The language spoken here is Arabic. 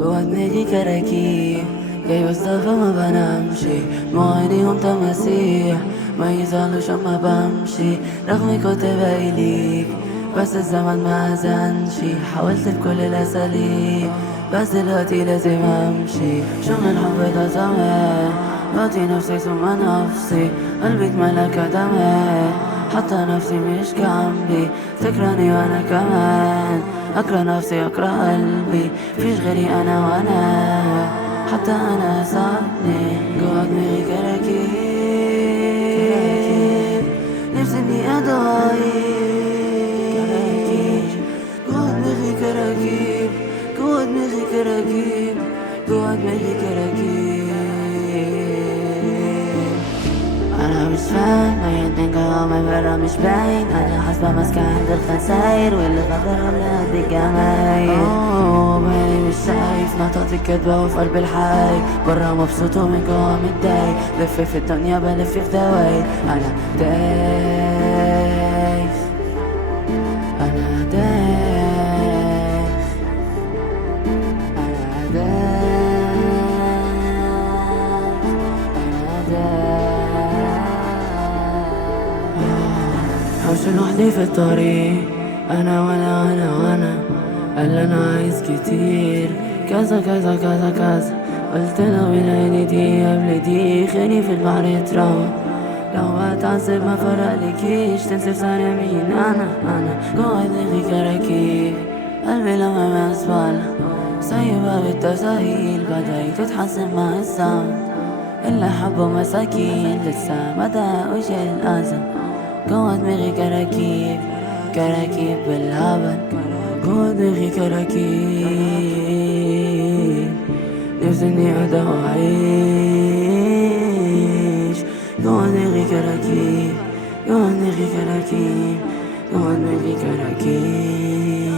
جوا دماغي كراكيب جاي بصطفى ما بنامشي معانيهم تماسيح ما يزعلوش اما بمشي رغم كنت باقي بس الزمن ما أذنشي حاولت بكل الأساليب بس دلوقتي لازم أمشي شغل الحب ده زمان بعطي نفسي ثم نفسي قلبي اتملى كدمان حتى نفسي مش جنبي تكرهني وأنا كمان أكره نفسي أكره قلبي فيش غيري أنا وأنا حتى أنا صعبني جوا دماغي كراكيب نفسي إني أضايق جوا دماغي كراكيب جوا دماغي كراكيب جوا دماغي كراكيب أنا مش فاهم هي اتنين جوامي برا مش باين أنا حاسبة ماسكة عند الخساير واللي غدر على قد الجمايل بالي مش شايف نطط الكدبة وفي قلب الحي برا مبسوط ومن جوا متضايق لف في الدنيا بلف في دواير أنا دايس أنا دايس أنا دايس حوش لوحدي في الطريق أنا وأنا قال أنا عايز كتير كذا كذا كذا كذا قلت له من عيني دي قبل دي خيري في البحر يتروى لو هتعذب ما فرقلكيش تنسى في ثانية مين أنا جوا دماغي كراكيب قلبي لما مسبلة سايبها بالتساهيل بدأت تتحسن مع الزمن اللي حبوا مساكين لسه مدقوش الأذى جوا دماغي كراكيب كراكيب بالهبل جوا دماغي كراكيب نفسي اني اهدى واعيش جوا دماغي كراكيب جوا دماغي كراكيب جوا دماغي كراكيب